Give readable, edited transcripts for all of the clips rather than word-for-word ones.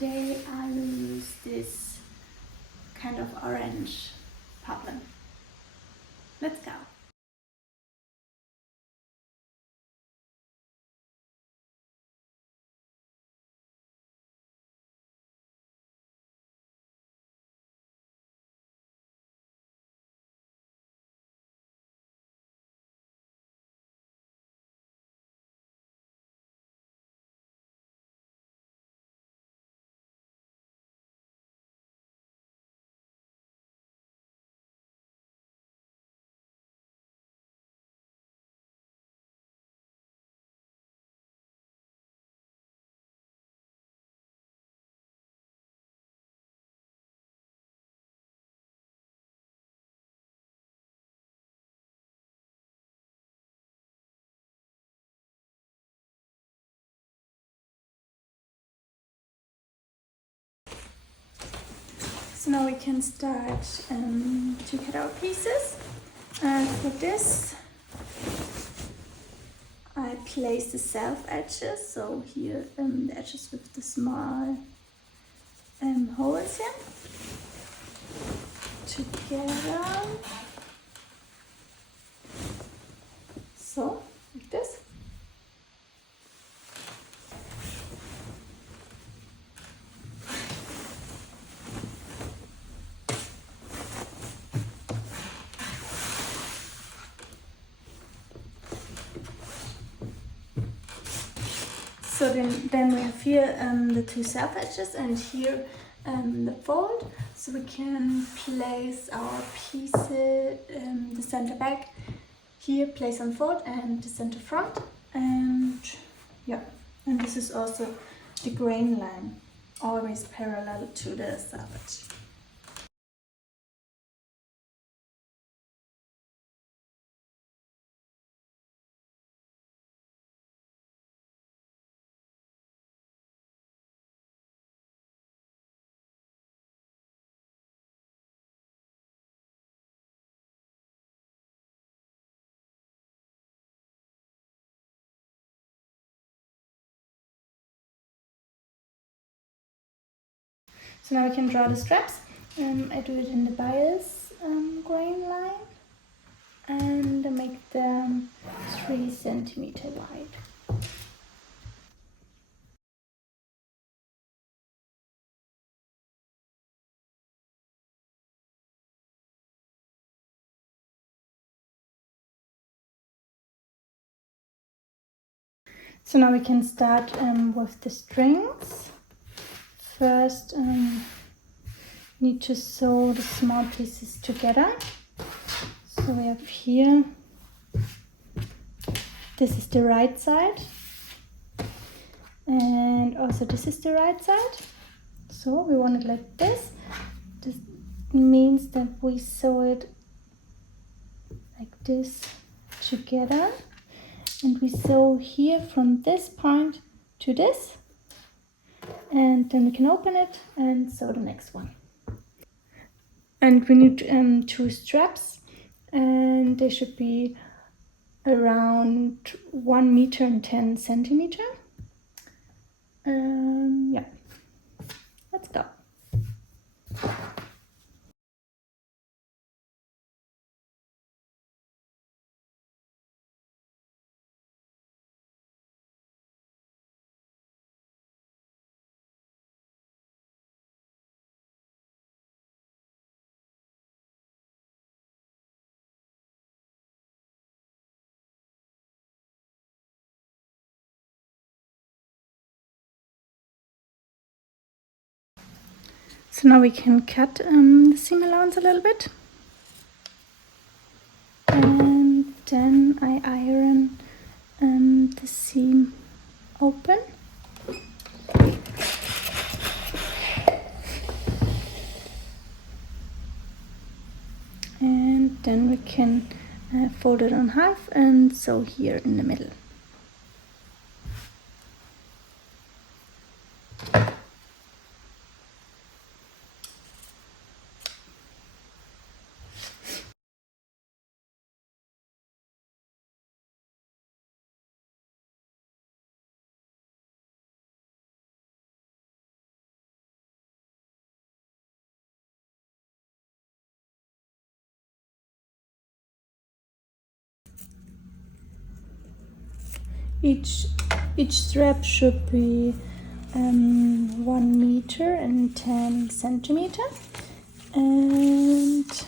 today I will use this kind of orange poplin. Let's go. So now we can start to cut our pieces. And for this, I place the self edges. So here the edges with the small holes here together. So like this. So then we have here the two self edges and here the fold. So we can place our pieces, the center back here, place on fold, and the center front. And yeah, and this is also the grain line, always parallel to the self edge. So now we can draw the straps. I do it in the bias grain line and make them 3 centimeter wide. So now we can start with the strings. First, need to sew the small pieces together. So we have here, this is the right side, and also this is the right side. So we want it like this. This means that we sew it like this together, and we sew here from this point to this, and then we can open it and sew the next one. And we need 2 straps, and they should be around 1 meter and 10 centimeter. Yeah, let's go. So now we can cut the seam allowance a little bit, and then I iron the seam open. And then we can fold it on half and sew here in the middle. Each strap should be 1 meter and 10 centimeter, and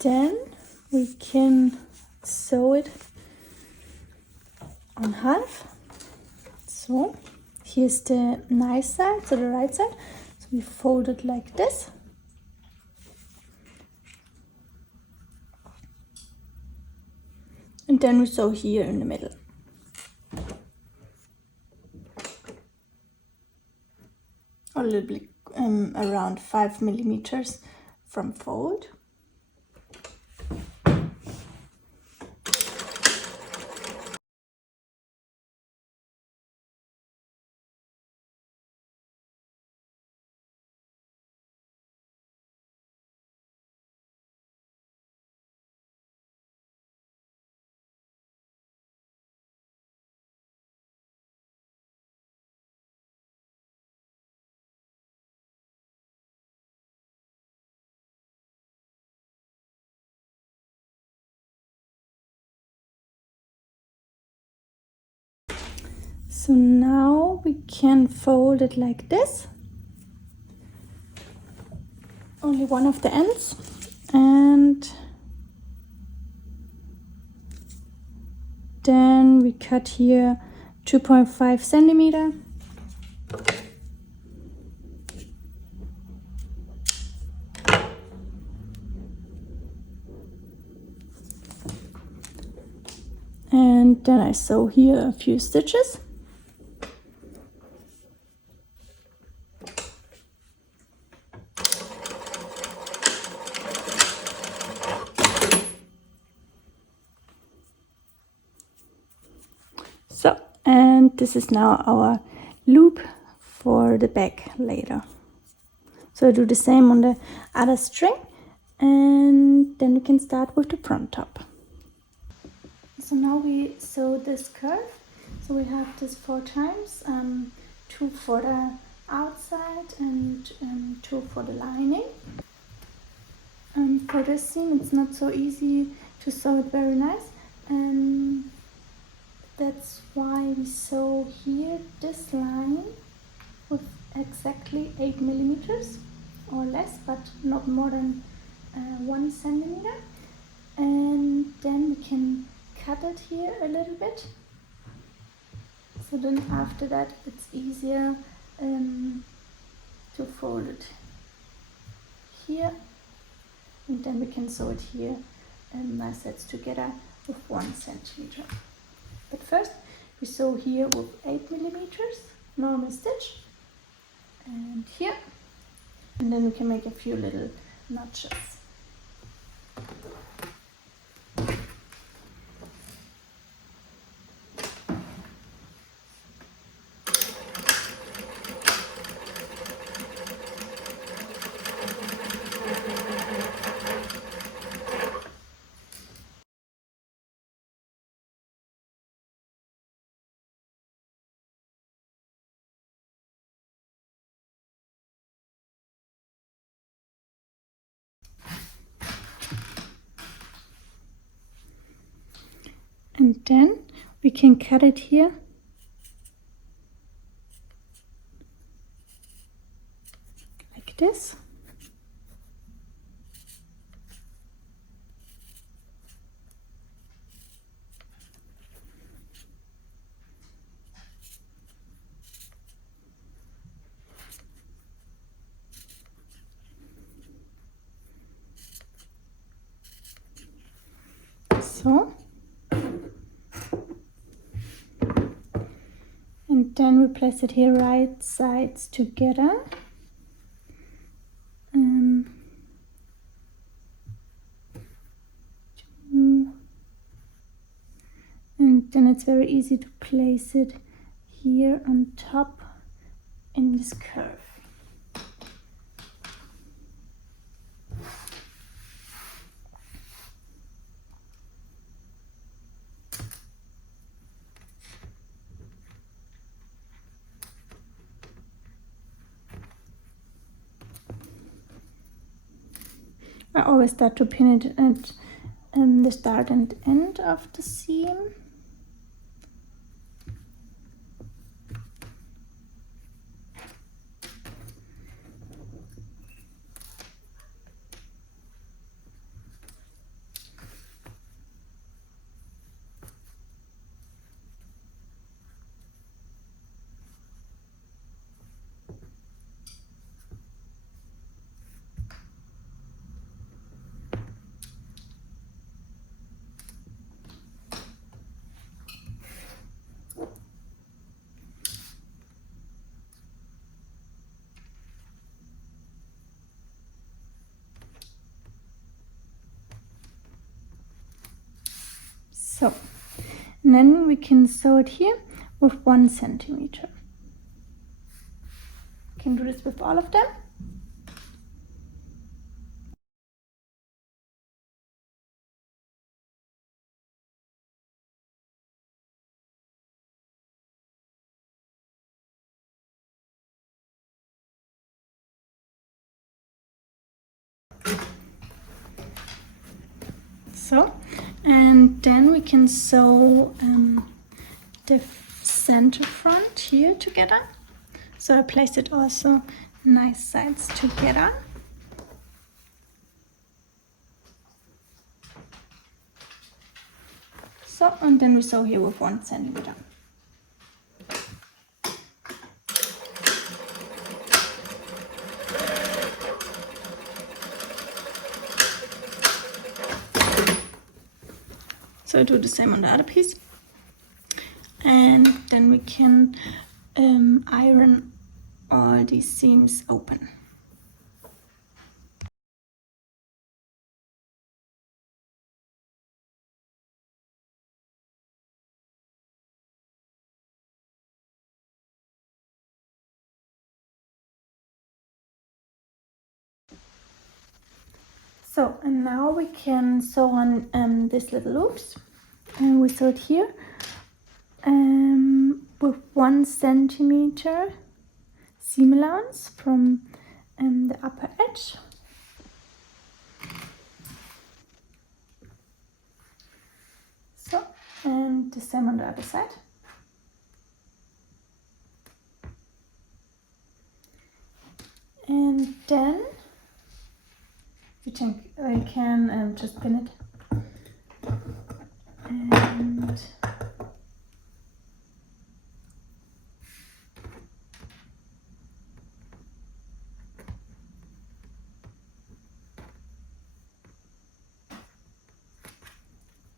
then we can sew it on half. So here's the nice side, so the right side. So we fold it like this. And then we sew here in the middle. A little bit around 5 millimeters from fold. So now we can fold it like this. Only one of the ends, and then we cut here 2.5 centimeter. And then I sew here a few stitches. So, and this is now our loop for the back later. So I do the same on the other string, and then we can start with the front top. So now we sew this curve. So we have this 4 times, 2 for the outside and 2 for the lining. For this seam it's not so easy to sew it very nice. That's why we sew here this line with exactly 8 millimeters or less, but not more than 1 centimeter. And then we can cut it here a little bit. So then after that it's easier to fold it here, and then we can sew it here nice sets together with 1 centimeter. But first we sew here with 8 millimeters normal stitch, and here, and then we can make a few little notches. And then we can cut it here like this. So. And then we place it here right sides together. And then it's very easy to place it here on top in this curve. I always start to pin it at the start and end of the seam. So, and then we can sew it here with 1 centimeter. You can do this with all of them. So, and then we can sew the center front here together. So I placed it also nice sides together. So, and then we sew here with 1 centimeter. So I do the same on the other piece. And then we can iron all these seams open. So, and now we can sew on these little loops. And we sew it here with 1 centimeter seam allowance from the upper edge. So, and the same on the other side. And then we can just pin it. And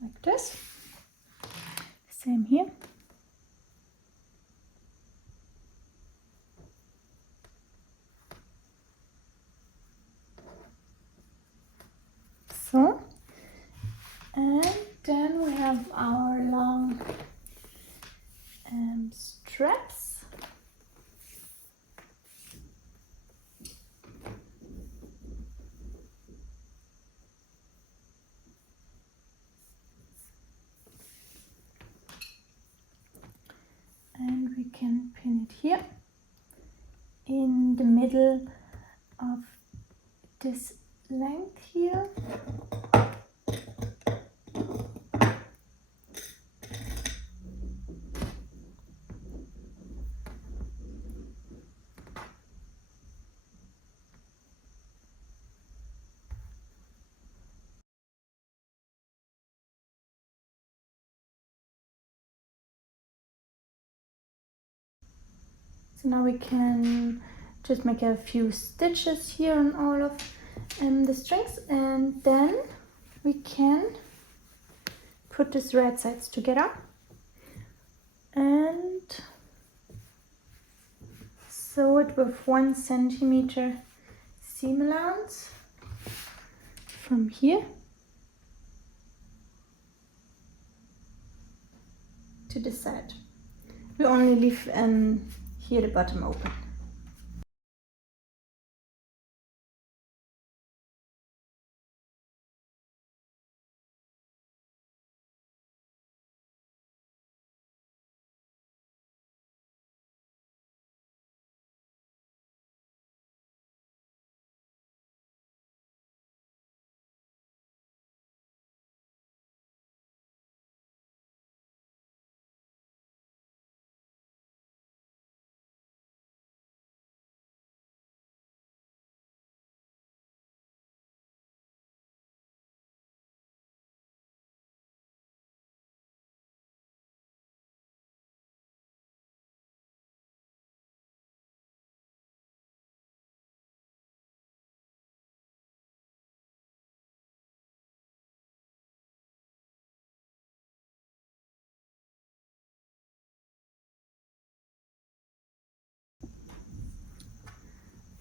like this. Same here. So, and then we have our long straps. And we can pin it here in the middle of this length here. So now we can just make a few stitches here on all of the strings, and then we can put these right sides together and sew it with 1 centimeter seam allowance from here to the side. We only leave here the bottom open.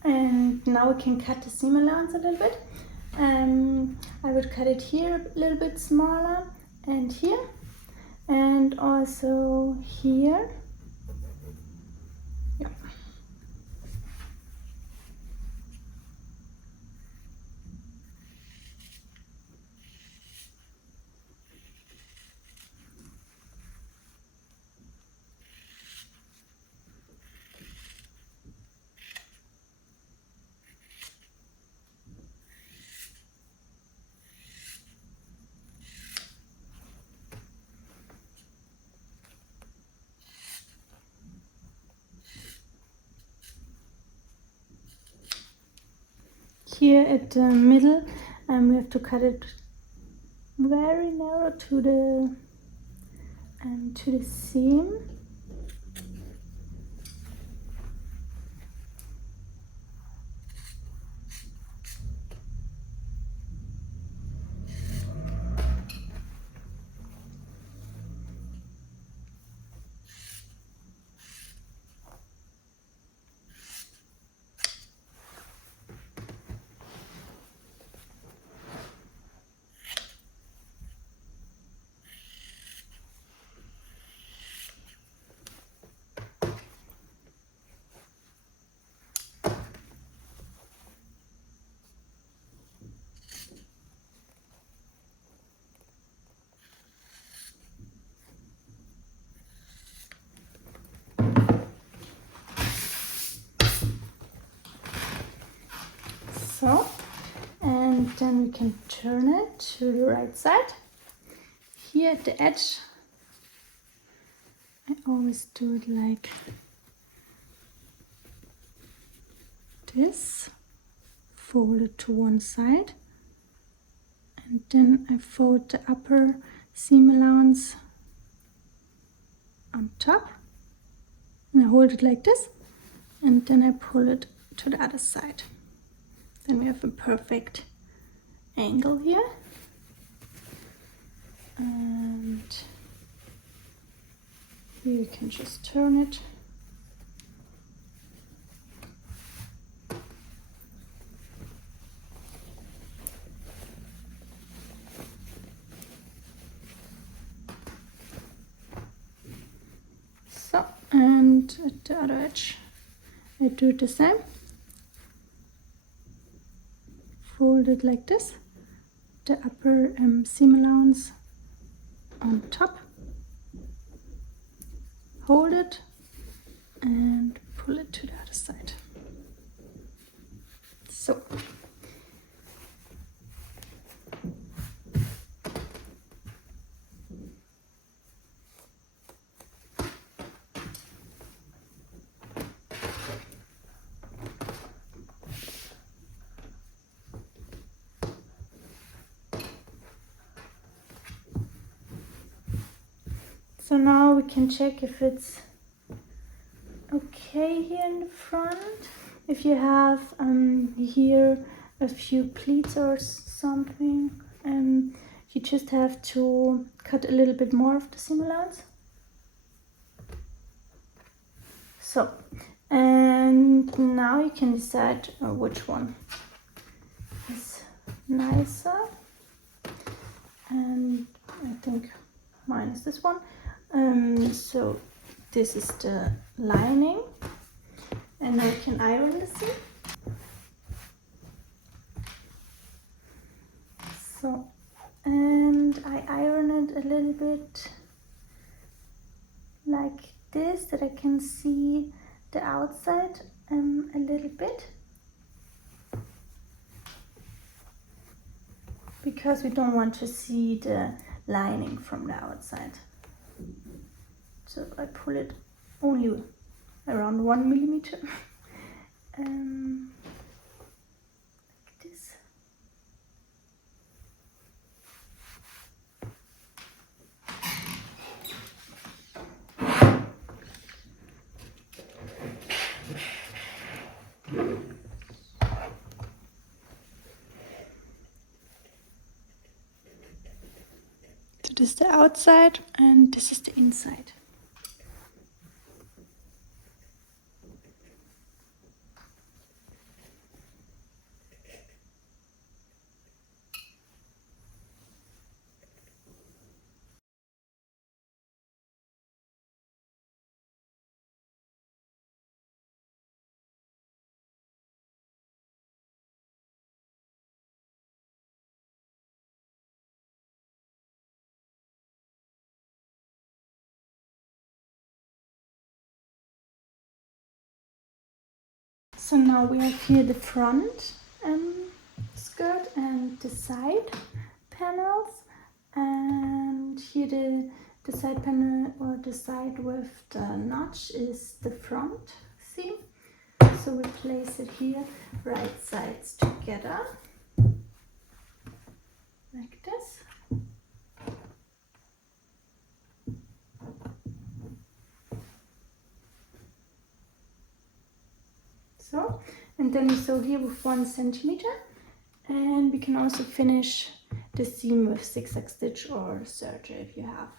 And now we can cut the seam allowance a little bit. I would cut it here a little bit smaller and here. and also here. Yeah. Here at the middle, we have to cut it very narrow to the seam. So, and then we can turn it to the right side. Here at the edge, I always do it like this, fold it to one side, and then I fold the upper seam allowance on top, and I hold it like this, and then I pull it to the other side. Then we have a perfect angle here, and here you can just turn it. So, and at the other edge, I do it the same. Fold it like this, the upper seam allowance on top, hold it and pull it to the other side. So. So now we can check if it's okay here in the front. If you have here a few pleats or something, you just have to cut a little bit more of the seam allowance. So, and now you can decide which one is nicer. And I think mine is this one. So this is the lining, and I can iron this in. So, and I iron it a little bit like this, that I can see the outside a little bit, because we don't want to see the lining from the outside. So I pull it only around 1 millimeter, like this. So this is the outside and this is the inside. So now we have here the front skirt and the side panels, and here the side panel or the side with the notch is the front seam. So we place it here, right sides together, like this. So, and then we sew here with 1 centimeter, and we can also finish the seam with zigzag stitch or serger if you have.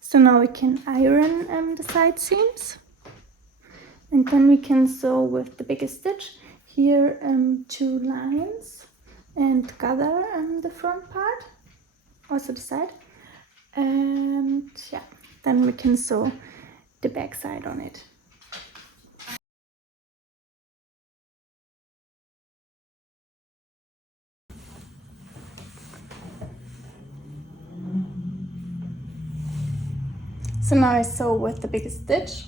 So now we can iron the side seams, and then we can sew with the biggest stitch here 2 lines and gather the front part, also the side, and yeah, then we can sew the back side on it. So now I sew with the biggest stitch.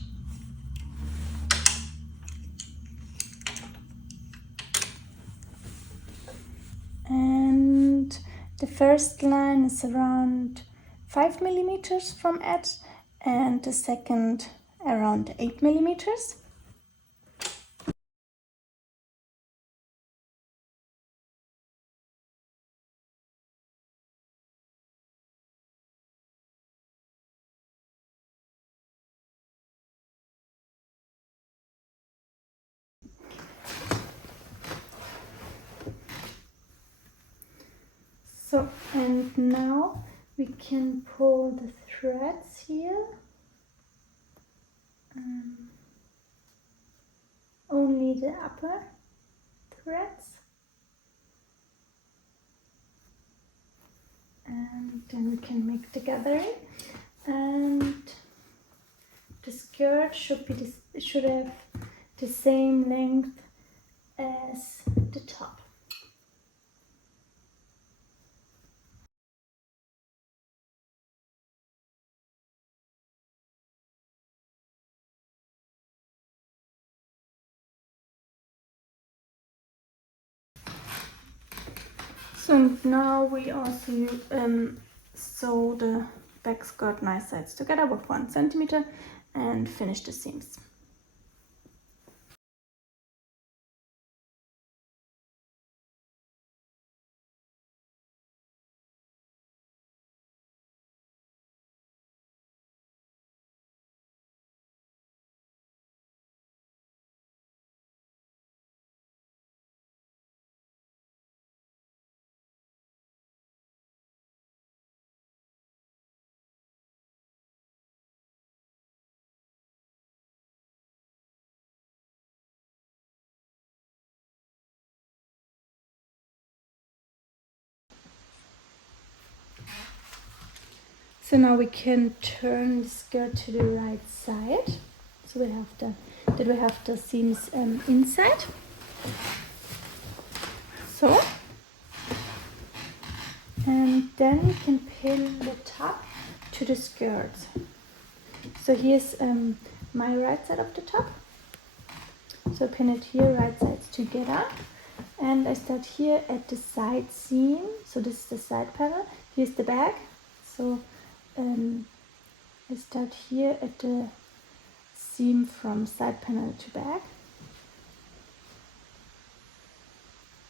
And the first line is around 5 millimeters from edge, and the second around 8 millimeters. So, and now we can pull the threads here. Only the upper threads. And then we can make the gathering. And the skirt should have the same length as the top. So now we also sew the back skirt nice sides together with 1 centimeter and finish the seams. So now we can turn the skirt to the right side. So we have the seams inside. So, and then we can pin the top to the skirt. So here's my right side of the top. So pin it here, right sides together. And I start here at the side seam. So this is the side panel. Here's the back. So I start here at the seam from side panel to back,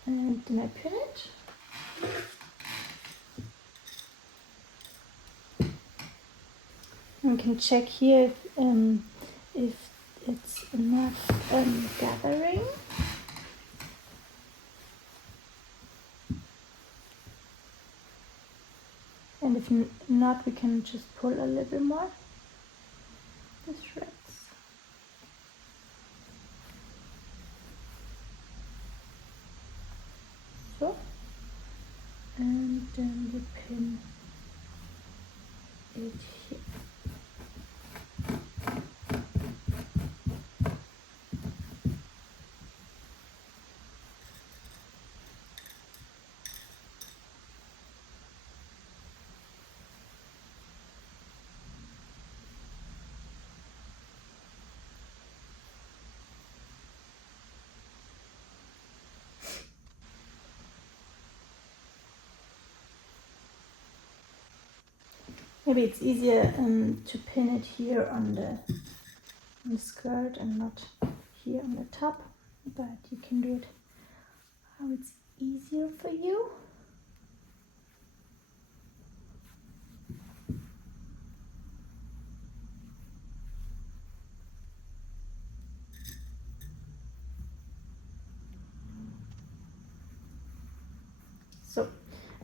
and then I pin it. And we can check here if it's enough gathering. if not, we can just pull a little bit more the threads. So, and then we pin it here. Maybe it's easier to pin it here on the skirt and not here on the top, but you can do it how it's easier for you. So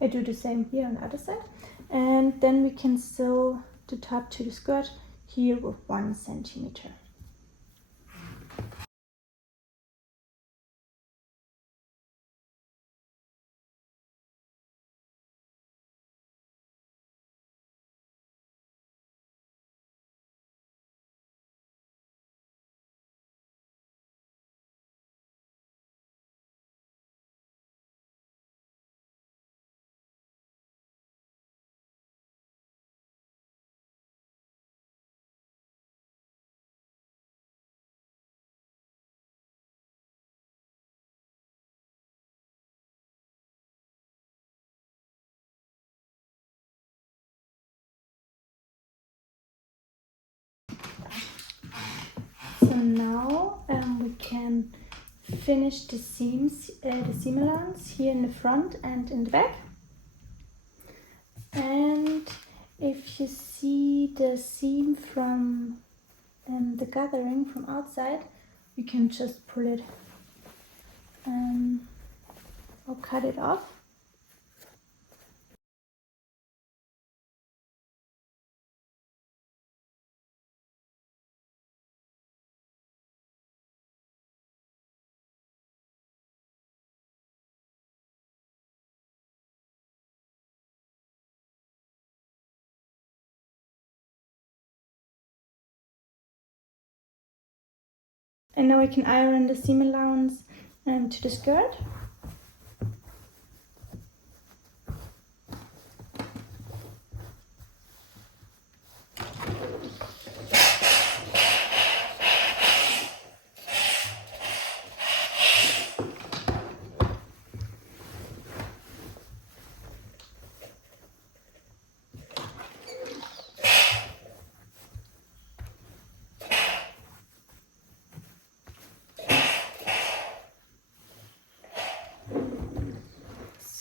I do the same here on the other side, and then we can sew the top to the skirt here with 1 centimeter. So now we can finish the seams, the seam allowance here in the front and in the back. And if you see the seam from the gathering from outside, you can just pull it or cut it off. And now I can iron the seam allowance to the skirt.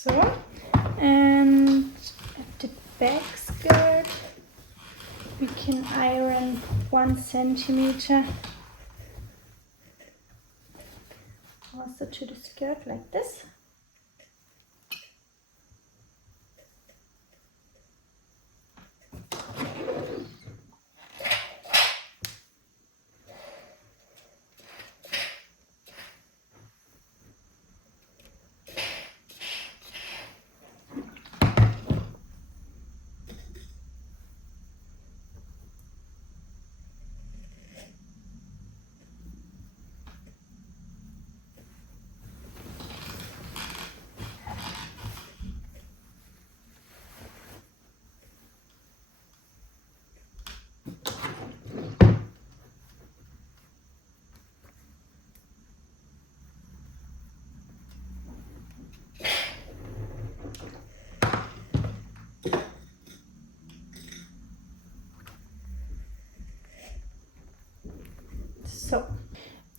So, and at the back skirt we can iron 1 centimeter also to the skirt like this. So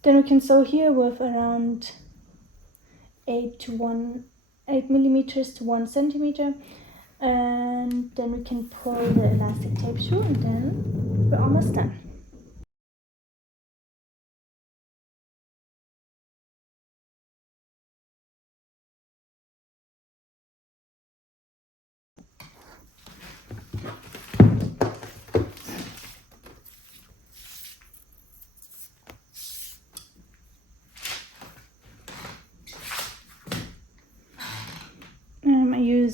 then we can sew here with around 8 millimeters to 1 centimeter, and then we can pull the elastic tape through, and then we're almost done.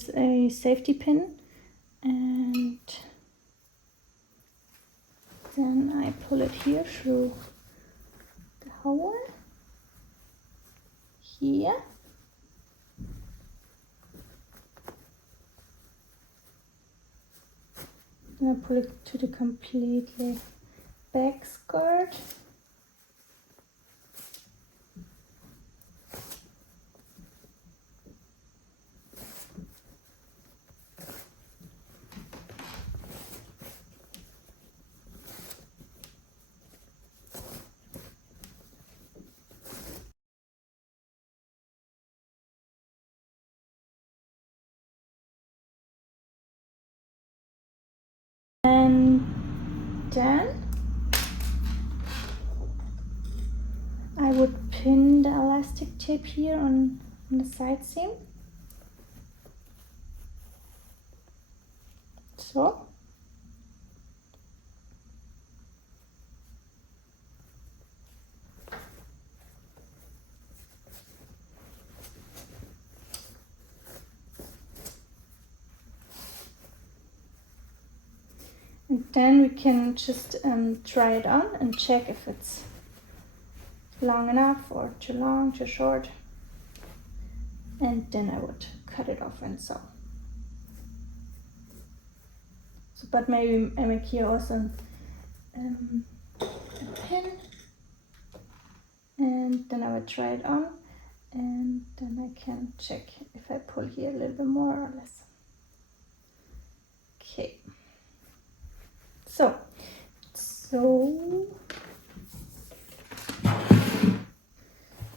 is a safety pin, and then I pull it here through the hole here. And I pull it to the completely back skirt. And then I would pin the elastic tape here on the side seam. So. And then we can just try it on and check if it's long enough or too long, too short. And then I would cut it off and sew. So, but maybe I make here also a pin, and then I would try it on, and then I can check if I pull here a little bit more or less. Okay. So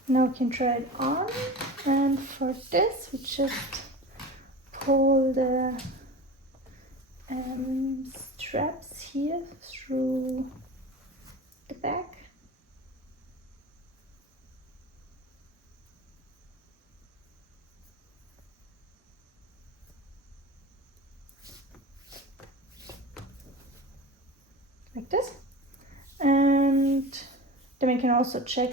now we can try it on, and for this we just pull the straps here through the back. Like this. And then we can also check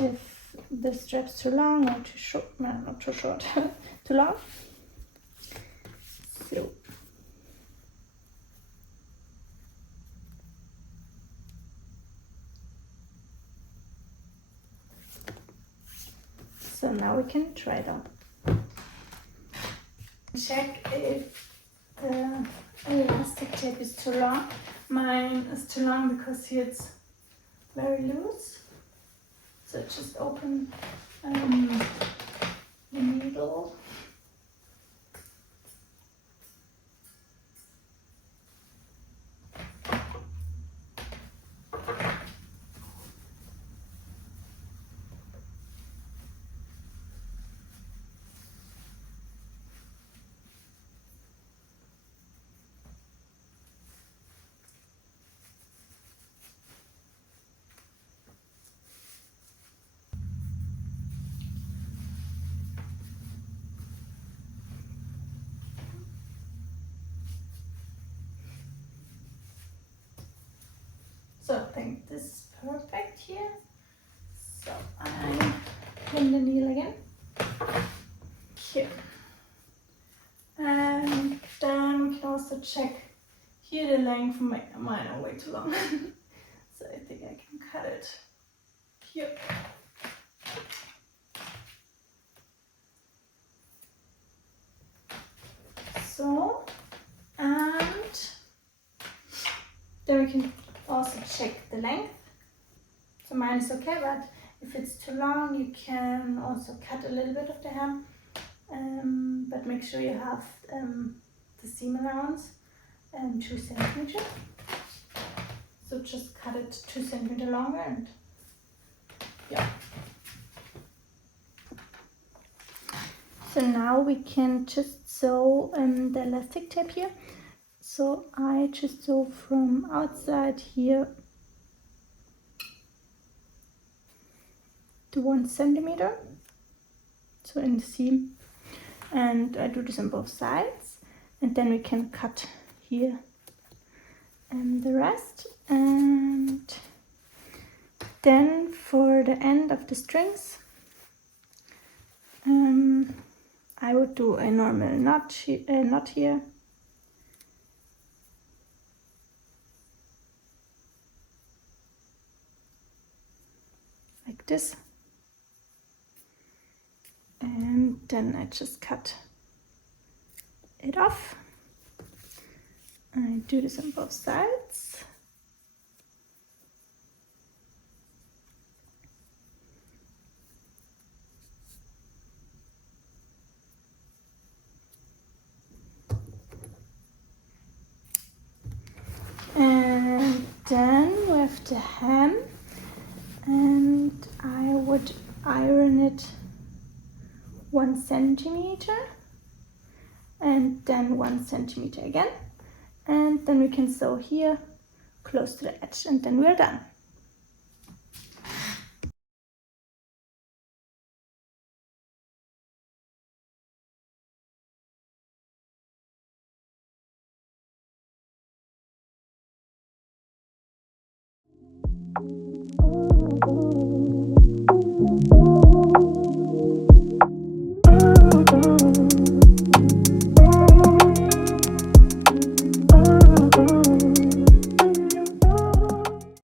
if the strap's too long or too short. No, not too short, too long. So now we can try it on. Check if the elastic tape is too long. Mine is too long because here it's very loose. So just open the needle. So I think this is perfect here. So I pin the needle again. Here. And then we can also check here the length. Mine are way too long. So I think I can cut it here. So, and then we can also check the length. So mine is okay, but if it's too long, you can also cut a little bit of the hem. But make sure you have the seam allowance 2 centimeters. So just cut it 2 centimeters longer, and yeah. So now we can just sew the elastic tape here. So I just sew from outside here to 1 centimeter, so in the seam, and I do this on both sides, and then we can cut here the rest. And then for the end of the strings, I would do a normal knot here. Like this. And then I just cut it off. I do this on both sides. And then with the hem, and I would iron it 1 centimeter and then 1 centimeter again, and then we can sew here close to the edge, and then we're done.